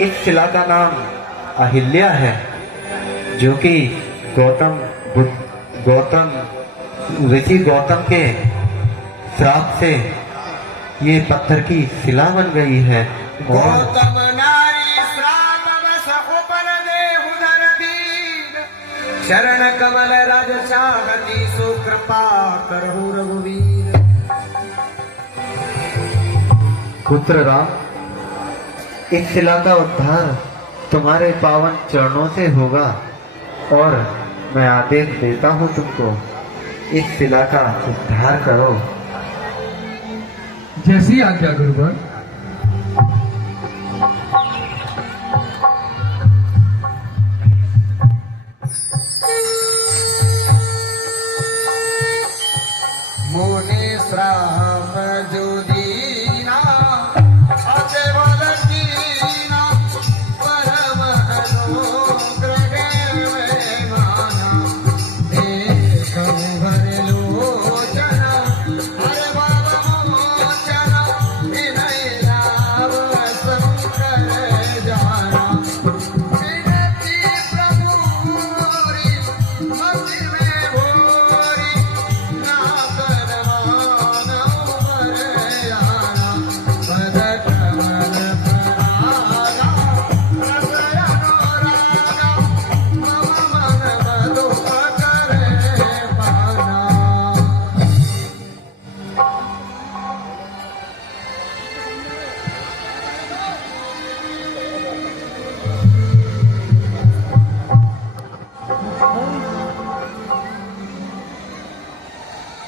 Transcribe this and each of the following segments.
इस शिला का नाम अहिल्या है, जो कि ऋषि गौतम के श्राप से ये पत्थर की शिला बन गई है। गौतम नारी श्राप बस उपन देहु धर दीन, शरण कमल रज चाहती सो कृपा करहु रघुवीर। पुत्र राम, इस शिला का उद्धार तुम्हारे पावन चरणों से होगा और मैं आदेश देता हूँ तुमको, इस शिला का उद्धार करो। जैसी आज्ञा गुरुवर। मोने श्राप जो दीना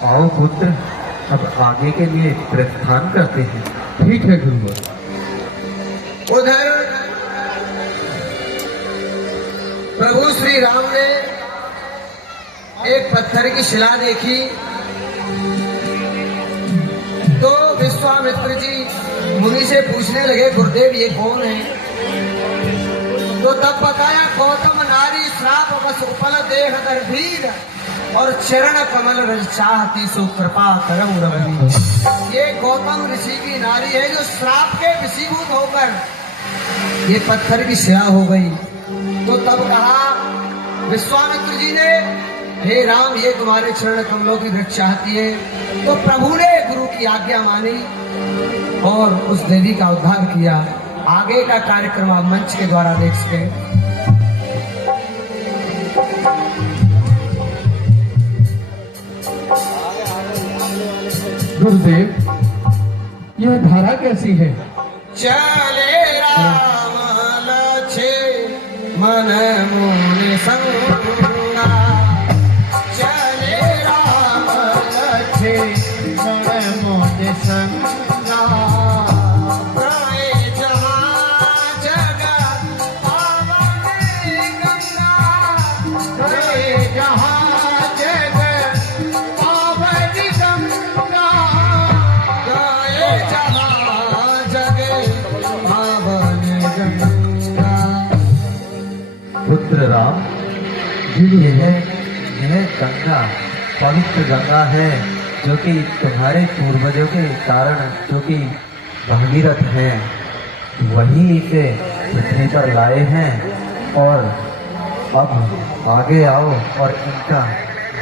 आओ पुत्र, अब आगे के लिए प्रस्थान करते हैं। ठीक है गुरुवर। उधर प्रभु श्री राम ने एक पत्थर की शिला देखी तो विश्वामित्र जी मुनि से पूछने लगे, गुरुदेव ये कौन है? तो तब बताया, गौतम नारी श्राप बस उपल देह दर भीर, और चरण कमल रज चाहती सो कृपा करम रघुवीर। ये गौतम ऋषि की नारी है जो श्राप के वशीभूत होकर ये पत्थर की शिला हो गई। तो तब कहा विश्वामित्र जी ने, हे राम, ये तुम्हारे चरण कमलों की रज चाहती है। तो प्रभु ने गुरु की आज्ञा मानी और उस देवी का उद्धार किया। आगे का कार्यक्रम आप मंच के द्वारा देख सकें। गुरुदेव, यह धारा कैसी है? चले राम लछे मन मोने संगा, चले राम लछे मन मोने संगा, प्रलय जहाँ जगत पावन गंगा, प्रलय जहाँ जगत पावन गंगा, प्रलय जहाँ जगत पावन गंगा। पुत्र राम, यह गंगा पवित्र गंगा है, जो कि तुम्हारे पूर्वजों के कारण, जो कि भागीरथ हैं, वही इसे पृथ्वी पर लाए हैं। और अब आगे आओ और इनका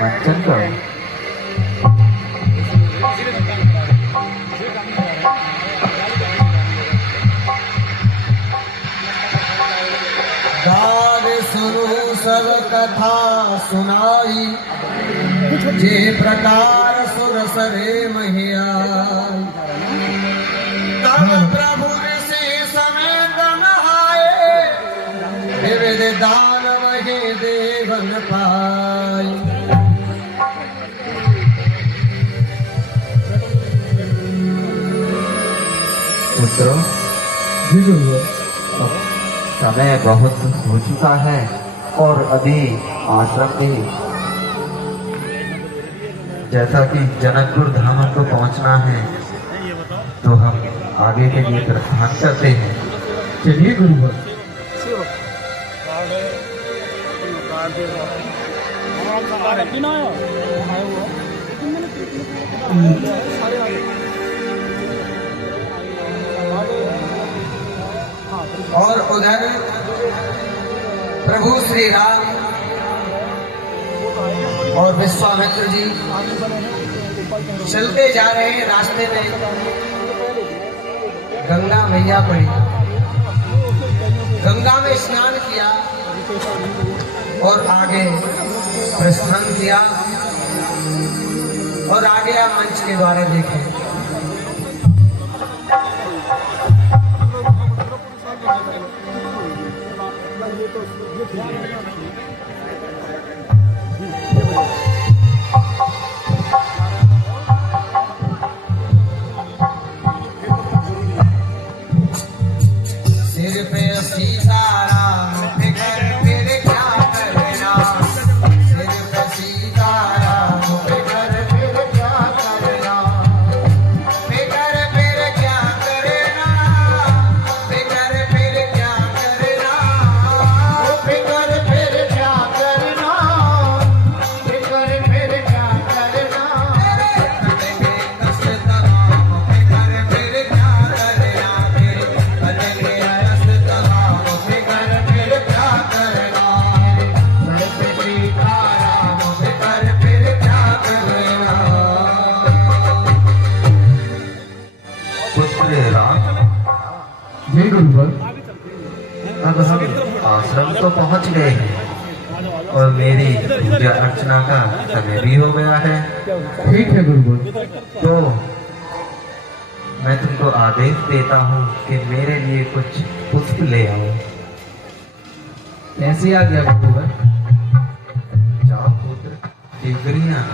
मंचन करो। गाद सुनो सब कथा सुनाई, जे प्रकार सुर सरे महियाई, तब प्रभु से समेत नहाए, विविध दान वही देवन पाई। पुत्रों, जी गुरुवर। समय बहुत हो चुका है और अभी आश्रम भी, जैसा कि जनकपुर धाम हमको पहुंचना है, तो हम आगे के लिए प्रस्थान करते हैं। चलिए गुरुवर। और उधर प्रभु श्री राम और विश्वामित्र जी चलते जा रहे हैं। रास्ते में गंगा मैया पड़ी, गंगा में स्नान किया और आगे प्रस्थान किया और आगे आप मंच के द्वारा देखें। सिर पे सीताराम फिकर फिर क्या करना, सिर पे सीताराम फिकर फिर क्या करना, फिकर फिर क्या करना, फिकर फिर क्या करना, फिकर फिर क्या करना, फिकर फिर क्या करना, करेंगे कष्ट तमाम फिकर फिर क्या करना, करेंगे जी गुरुवर। अब हम आश्रम तो पहुंच गए हैं और मेरी पूजा अर्चना का समय भी हो गया है। ठीक है गुरुवर। तो मैं तुमको आदेश देता हूँ कि मेरे लिए कुछ पुष्प ले आओ। कैसे आ गया गुरुवर? जाओ पुत्र, टिकरियाँ।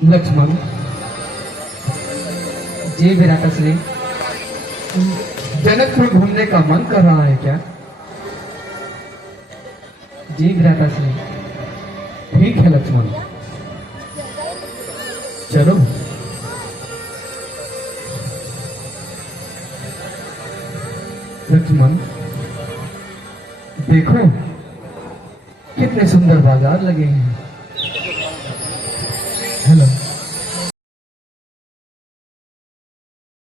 लक्ष्मण जी, विराट असली जनकपुर घूमने का मन कर रहा है क्या? जी विराट असली। ठीक है लक्ष्मण, चलो। लक्ष्मण देखो कितने सुंदर बाजार लगे हैं। हेलो।